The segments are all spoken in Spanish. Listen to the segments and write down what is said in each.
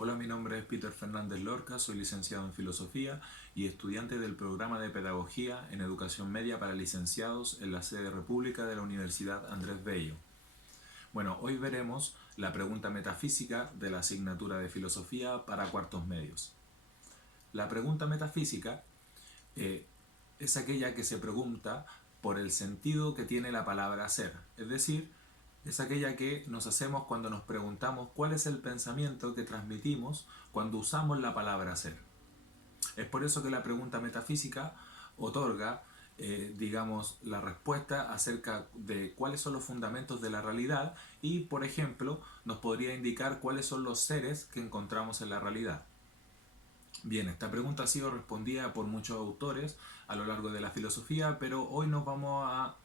Hola, mi nombre es Peter Fernández Lorca, soy licenciado en Filosofía y estudiante del programa de Pedagogía en Educación Media para Licenciados en la sede República de la Universidad Andrés Bello. Bueno, hoy veremos la pregunta metafísica de la asignatura de Filosofía para cuartos medios. La pregunta metafísica es aquella que se pregunta por el sentido que tiene la palabra ser, es decir, es aquella que nos hacemos cuando nos preguntamos cuál es el pensamiento que transmitimos cuando usamos la palabra ser. Es por eso que la pregunta metafísica otorga, la respuesta acerca de cuáles son los fundamentos de la realidad y, por ejemplo, nos podría indicar cuáles son los seres que encontramos en la realidad. Bien, esta pregunta ha sido respondida por muchos autores a lo largo de la filosofía, pero hoy nos vamos a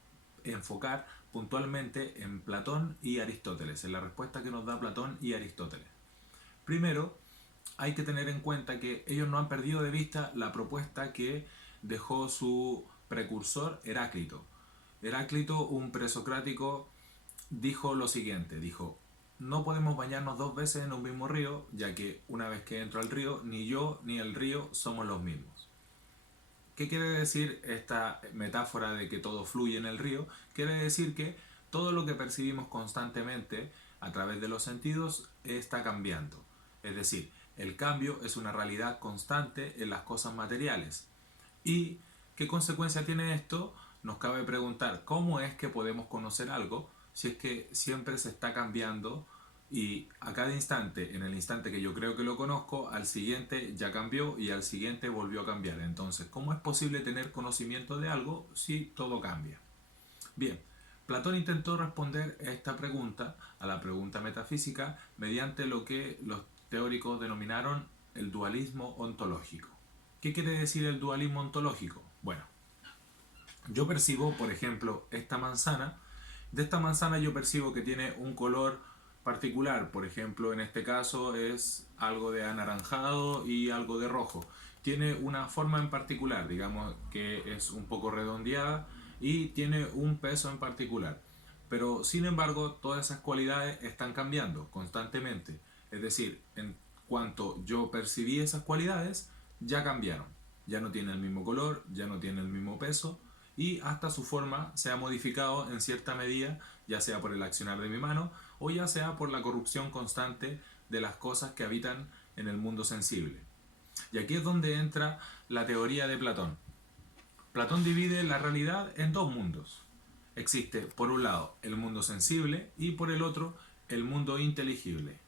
enfocar puntualmente en Platón y Aristóteles, en la respuesta que nos da Platón y Aristóteles. Primero, hay que tener en cuenta que ellos no han perdido de vista la propuesta que dejó su precursor Heráclito. Heráclito, un presocrático, dijo lo siguiente, dijo: no podemos bañarnos dos veces en un mismo río, ya que una vez que entro al río, ni yo ni el río somos los mismos. ¿Qué quiere decir esta metáfora de que todo fluye en el río? Quiere decir que todo lo que percibimos constantemente a través de los sentidos está cambiando. Es decir, el cambio es una realidad constante en las cosas materiales. ¿Y qué consecuencia tiene esto? Nos cabe preguntar cómo es que podemos conocer algo si es que siempre se está cambiando y a cada instante, en el instante que yo creo que lo conozco, al siguiente ya cambió y al siguiente volvió a cambiar. Entonces, ¿cómo es posible tener conocimiento de algo si todo cambia? Bien, Platón intentó responder a esta pregunta, a la pregunta metafísica, mediante lo que los teóricos denominaron el dualismo ontológico. ¿Qué quiere decir el dualismo ontológico? Bueno, yo percibo, por ejemplo, esta manzana. De esta manzana yo percibo que tiene un color particular. Por ejemplo, en este caso es algo de anaranjado y algo de rojo. Tiene una forma en particular, digamos que es un poco redondeada y tiene un peso en particular. Pero sin embargo, todas esas cualidades están cambiando constantemente. Es decir, en cuanto yo percibí esas cualidades, ya cambiaron. Ya no tiene el mismo color, ya no tiene el mismo peso y hasta su forma se ha modificado en cierta medida, ya sea por el accionar de mi mano o ya sea por la corrupción constante de las cosas que habitan en el mundo sensible. Y aquí es donde entra la teoría de Platón. Platón divide la realidad en dos mundos. Existe, por un lado, el mundo sensible y por el otro, el mundo inteligible.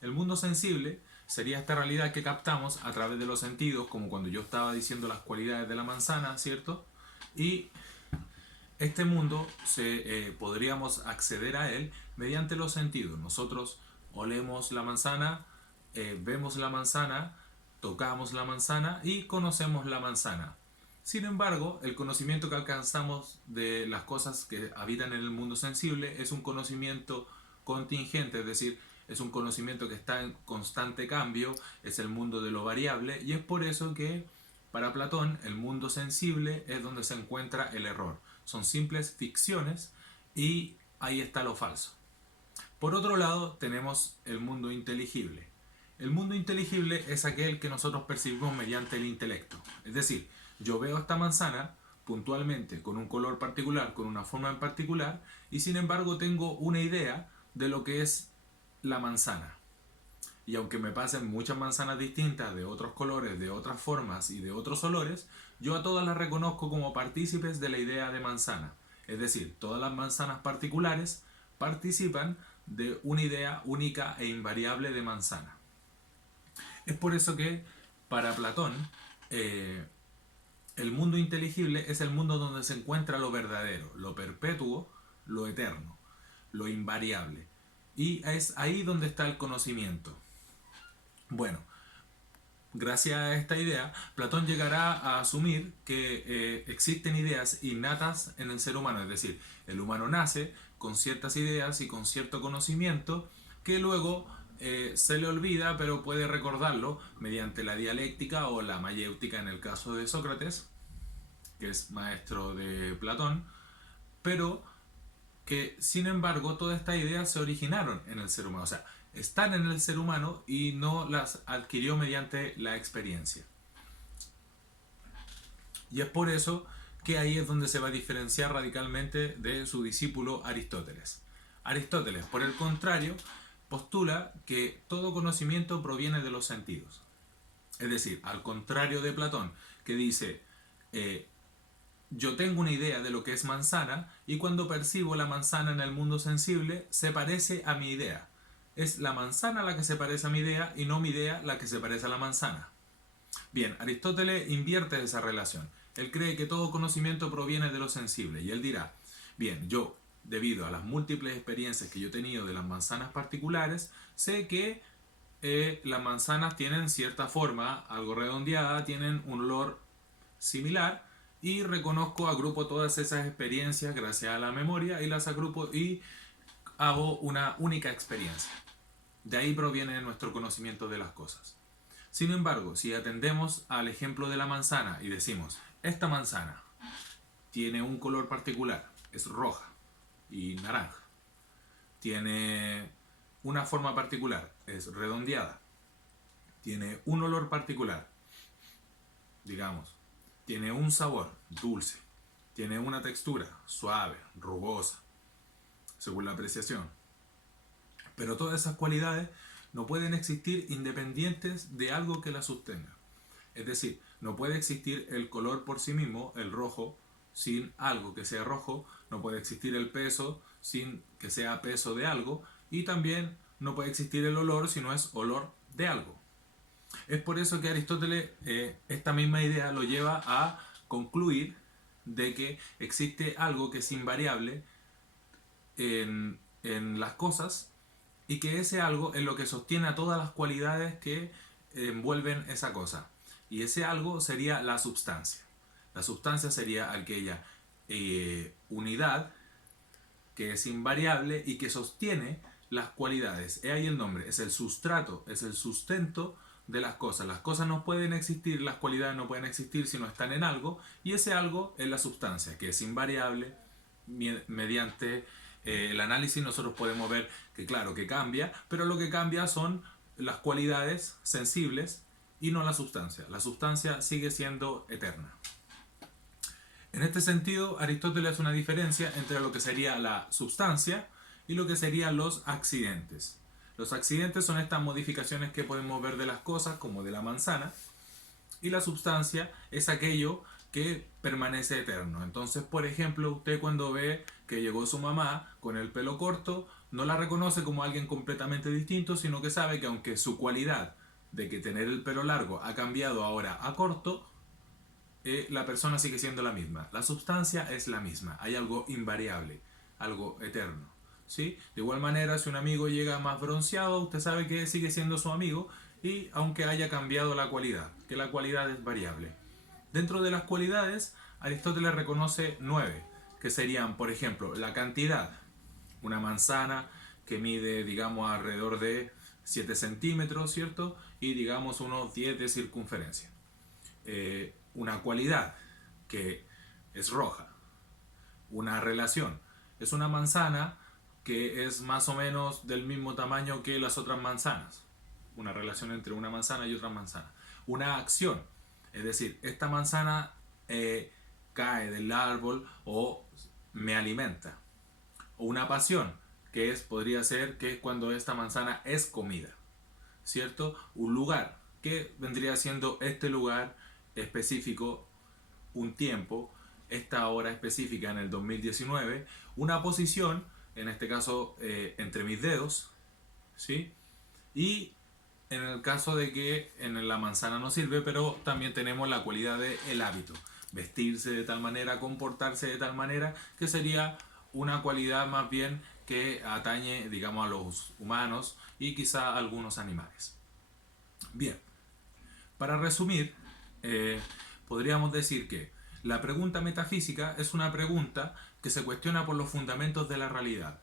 El mundo sensible sería esta realidad que captamos a través de los sentidos, como cuando yo estaba diciendo las cualidades de la manzana, ¿cierto? Y este mundo podríamos acceder a él mediante los sentidos. Nosotros olemos la manzana, vemos la manzana, tocamos la manzana y conocemos la manzana. Sin embargo, el conocimiento que alcanzamos de las cosas que habitan en el mundo sensible es un conocimiento contingente, es decir, es un conocimiento que está en constante cambio, es el mundo de lo variable y es por eso que para Platón el mundo sensible es donde se encuentra el error. Son simples ficciones y ahí está lo falso. Por otro lado, tenemos el mundo inteligible. El mundo inteligible es aquel que nosotros percibimos mediante el intelecto. Es decir, yo veo esta manzana puntualmente con un color particular, con una forma en particular, y sin embargo tengo una idea de lo que es la manzana. Y aunque me pasen muchas manzanas distintas de otros colores, de otras formas y de otros olores, yo a todas las reconozco como partícipes de la idea de manzana. Es decir, todas las manzanas particulares participan de una idea única e invariable de manzana. Es por eso que para Platón el mundo inteligible es el mundo donde se encuentra lo verdadero, lo perpetuo, lo eterno, lo invariable. Y es ahí donde está el conocimiento. Bueno, gracias a esta idea, Platón llegará a asumir que existen ideas innatas en el ser humano, es decir, el humano nace con ciertas ideas y con cierto conocimiento que luego se le olvida, pero puede recordarlo mediante la dialéctica o la mayéutica en el caso de Sócrates, que es maestro de Platón, pero que sin embargo todas estas ideas se originaron en el ser humano. O sea, están en el ser humano y no las adquirió mediante la experiencia. Y es por eso que ahí es donde se va a diferenciar radicalmente de su discípulo Aristóteles. Aristóteles, por el contrario, postula que todo conocimiento proviene de los sentidos. Es decir, al contrario de Platón, que dice, yo tengo una idea de lo que es manzana y cuando percibo la manzana en el mundo sensible, se parece a mi idea. Es la manzana la que se parece a mi idea y no mi idea la que se parece a la manzana. Bien, Aristóteles invierte esa relación. Él cree que todo conocimiento proviene de lo sensible y él dirá, bien, yo, debido a las múltiples experiencias que yo he tenido de las manzanas particulares, sé que las manzanas tienen cierta forma, algo redondeada, tienen un olor similar y reconozco, agrupo todas esas experiencias gracias a la memoria y las agrupo y hago una única experiencia. De ahí proviene nuestro conocimiento de las cosas. Sin embargo, si atendemos al ejemplo de la manzana y decimos, esta manzana tiene un color particular, es roja y naranja, tiene una forma particular, es redondeada, tiene un olor particular, digamos, tiene un sabor dulce, tiene una textura suave, rugosa, según la apreciación. Pero todas esas cualidades no pueden existir independientes de algo que las sostenga. Es decir, no puede existir el color por sí mismo, el rojo, sin algo que sea rojo, no puede existir el peso sin que sea peso de algo, y también no puede existir el olor si no es olor de algo. Es por eso que Aristóteles esta misma idea lo lleva a concluir de que existe algo que es invariable en las cosas y que ese algo es lo que sostiene a todas las cualidades que envuelven esa cosa. Y ese algo sería la substancia. La substancia sería aquella unidad que es invariable y que sostiene las cualidades. Es ahí el nombre, es el sustrato, es el sustento de las cosas. Las cosas no pueden existir, las cualidades no pueden existir si no están en algo, y ese algo es la substancia, que es invariable. Mediante el análisis nosotros podemos ver que claro, que cambia, pero lo que cambia son las cualidades sensibles y no la sustancia. La sustancia sigue siendo eterna. En este sentido, Aristóteles hace una diferencia entre lo que sería la substancia y lo que serían los accidentes. Los accidentes son estas modificaciones que podemos ver de las cosas, como de la manzana, y la substancia es aquello que permanece eterno. Entonces, por ejemplo, usted cuando ve que llegó su mamá con el pelo corto, no la reconoce como alguien completamente distinto, sino que sabe que aunque su cualidad de que tener el pelo largo ha cambiado ahora a corto, la persona sigue siendo la misma. La sustancia es la misma. Hay algo invariable, algo eterno. ¿Sí? De igual manera, si un amigo llega más bronceado, usted sabe que sigue siendo su amigo y aunque haya cambiado la cualidad, que la cualidad es variable. Dentro de las cualidades, Aristóteles reconoce 9, que serían, por ejemplo, la cantidad. Una manzana que mide, digamos, alrededor de 7 centímetros, ¿cierto? Y digamos unos 10 de circunferencia. Una cualidad que es roja. Una relación. Es una manzana que es más o menos del mismo tamaño que las otras manzanas. Una relación entre una manzana y otra manzana. Una acción. Es decir, esta manzana cae del árbol o me alimenta. O una pasión, que podría ser que cuando esta manzana es comida. ¿Cierto? Un lugar, que vendría siendo este lugar específico, un tiempo, esta hora específica en el 2019, una posición, en este caso entre mis dedos, ¿sí? Y en el caso de que en la manzana no sirve, pero también tenemos la cualidad del hábito, vestirse de tal manera, comportarse de tal manera, que sería una cualidad más bien que atañe, digamos, a los humanos y quizá a algunos animales. Bien, para resumir, podríamos decir que la pregunta metafísica es una pregunta que se cuestiona por los fundamentos de la realidad.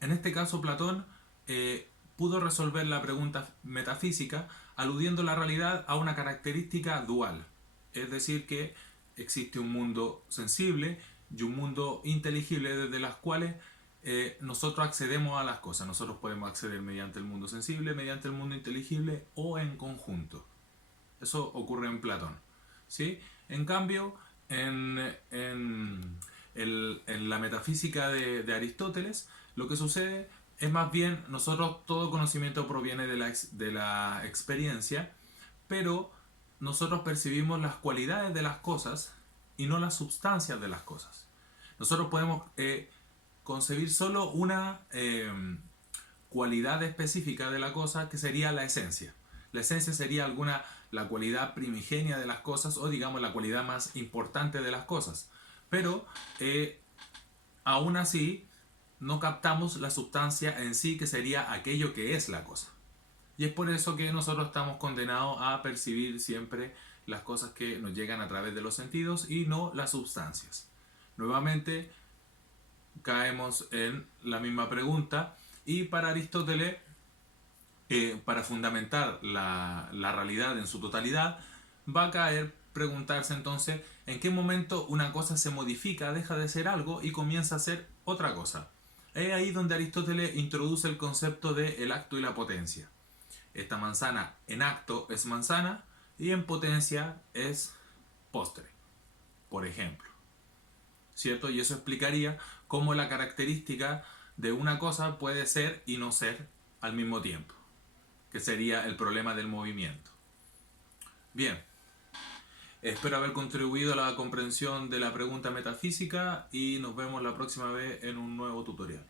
En este caso, Platón pudo resolver la pregunta metafísica aludiendo la realidad a una característica dual, es decir, que existe un mundo sensible y un mundo inteligible desde las cuales nosotros accedemos a las cosas. Nosotros podemos acceder mediante el mundo sensible, mediante el mundo inteligible o en conjunto. Eso ocurre en Platón, ¿sí? En cambio, en la metafísica de Aristóteles, lo que sucede es más bien, nosotros todo conocimiento proviene de la experiencia, pero nosotros percibimos las cualidades de las cosas y no las sustancias de las cosas. Nosotros podemos concebir solo una cualidad específica de la cosa, que sería la esencia. La esencia sería la cualidad primigenia de las cosas, o digamos la cualidad más importante de las cosas. Pero aún así no captamos la sustancia en sí, que sería aquello que es la cosa. Y es por eso que nosotros estamos condenados a percibir siempre las cosas que nos llegan a través de los sentidos y no las sustancias. Nuevamente caemos en la misma pregunta, y para Aristóteles, para fundamentar la realidad en su totalidad, va a caer preguntarse entonces en qué momento una cosa se modifica, deja de ser algo y comienza a ser otra cosa. Es ahí donde Aristóteles introduce el concepto de el acto y la potencia. Esta manzana en acto es manzana y en potencia es postre, por ejemplo, ¿cierto? Y eso explicaría cómo la característica de una cosa puede ser y no ser al mismo tiempo, que sería el problema del movimiento. Bien, espero haber contribuido a la comprensión de la pregunta metafísica y nos vemos la próxima vez en un nuevo tutorial.